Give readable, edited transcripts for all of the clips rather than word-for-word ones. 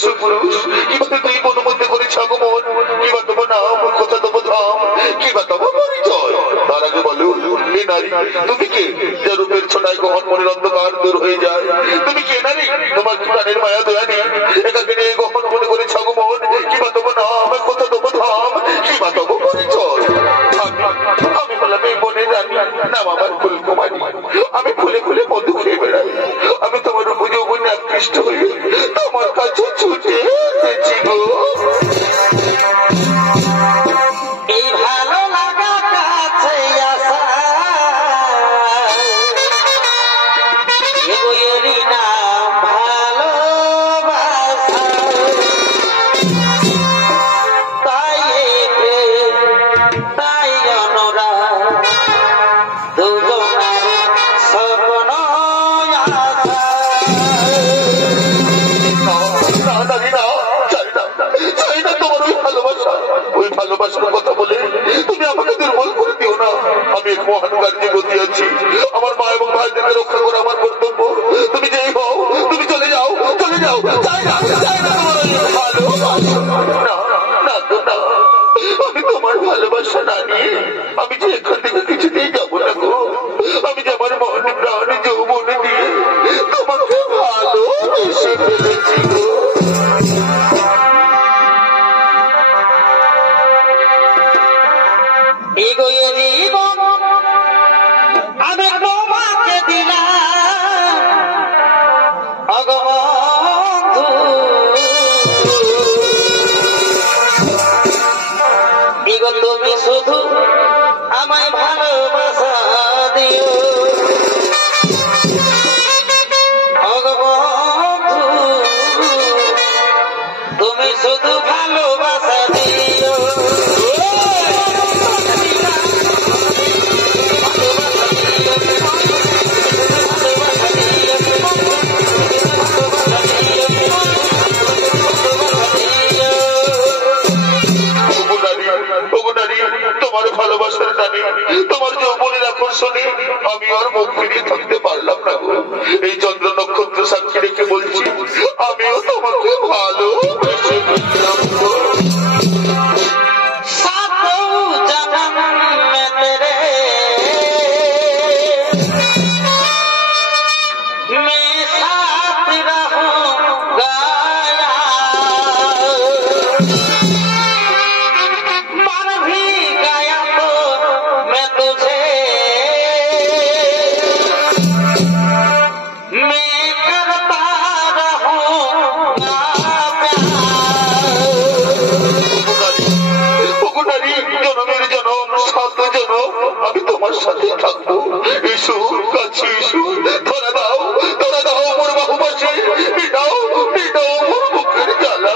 সুপুরুষ কিভাবে তুই মনের মধ্যে করেছ আগমন কিবা তোমার নাম কথা তোমার ধাম কিবা তোমার পরিচয় তার আগে বলো এ নারী তুমি কে যে রূপের ছোটায় কখন মনের অন্ধকার দূর হয়ে যায় তুমি কে নারী তোমার প্রাণের মায়া দয়া নেই এটাকে নিয়ে কখন মনে করেছ আগমন কিবা তোমার নাম কথা তোমার ধাম কিবা তোমার পরিচয় আমি বললাম এই বনে রানী নাম আমার ফুলকুমারী আমি ফুলে ফুলে মধু খেয়ে বেড়াই আমি তোমার উপর যৌবনে আকৃষ্ট হয়ে তোমার কাছে ছুটে এসেছি গো এই ভালো লাগা কাছে আসা এগোয়েরই নাম ভালোবাসা তাই তাই জনরা দুজনার স্বপ্ন ভালোবাসার কথা বলে তুমি আমাকে দুর্বল করে দিও না আমি এক মহান কার্যে গতি আছি আমার মা এবং ভাইদেরকে রক্ষা করা আমার কর্তব্য তুমি যেই হও তুমি চলে যাও চাই না আমি তোমার ভালোবাসা না নিয়ে আমি যে এখান থেকে কিছুতেই যাবো না গো আমি যে আমার মন প্রাণ যৌবনে দিয়ে তোমাকে ভালোবেসে ফেলেছি গো আমি তোমাকে দিলাম অগবন্ধু দিগো তুমি শুধু আমায় ভালোবাসা দিও অগবন্ধু তুমি শুধু ভালোবাসা দিও তোমার ভালোবাসার টানে তোমার যৌবনের আকর্ষণে আমি আর মুখ ফিরিয়ে থাকতে পারলাম না গো এই চন্দ্র নক্ষত্র সাক্ষী রেখে বলছি আমিও তোমাকে ভালোবেসে ফেললাম গো আমি তোমার সাথে থাকবো এসো কাছে এসো ধরা দাও মোর বাহুপাশে মিটাও মোর বুকের জ্বালা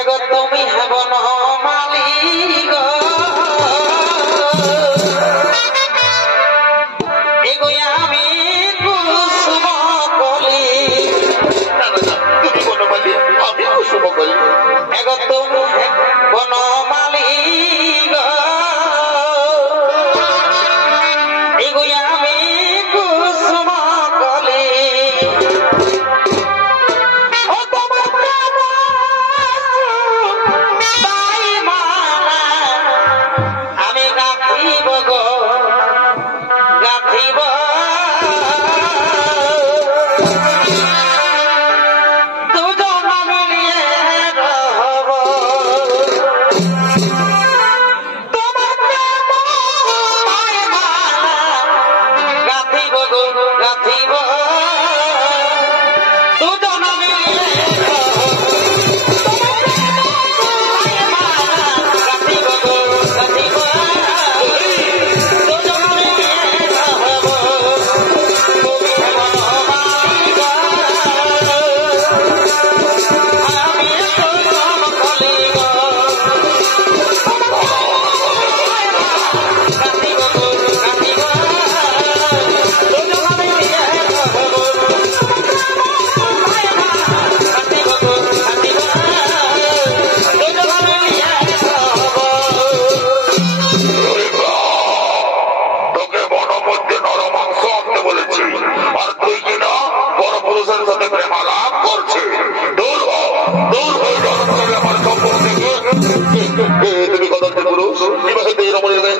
এগো তুমি হেবন মালিক এগো আমি কুসুম কলি তুমি বনমালী আমি কুসুম কলি এগো তুমি বনমালী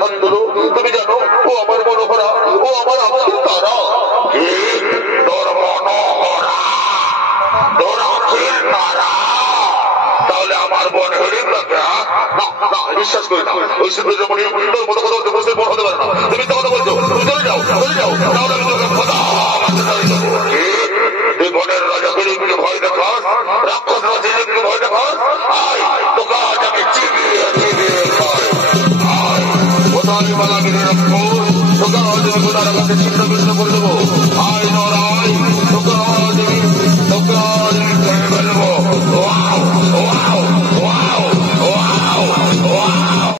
হাত তুলো। তুমি জানো ও আমার মনোহরা, ও আমার আঁখের তারা। কি তোর মনোহরা, তোর আঁখের তারা? তাহলে আমার বোন হেরিং লাগবে? না না, বিশ্বাস করি না। ওই সিদ্ধ যেমনই তোর মতো কথা বলতে বসে বোন হতে পারে না। তুমি তো কথা বলছো, তুমি চলে যাও, চলে যাও, তাহলে আমি তোকে কথা তুই বনের রাজা হেরিংকে ভয় দেখাস, রাক্ষস রাজা হেরিংকে ভয় দেখাস। আয় তোকে আজ আমি চিবিয়ে চিবিয়ে খাই। আয় কোথায় মালা গিরে রাক্ষস, তোকে আজ আমি কোথায় রাখাতে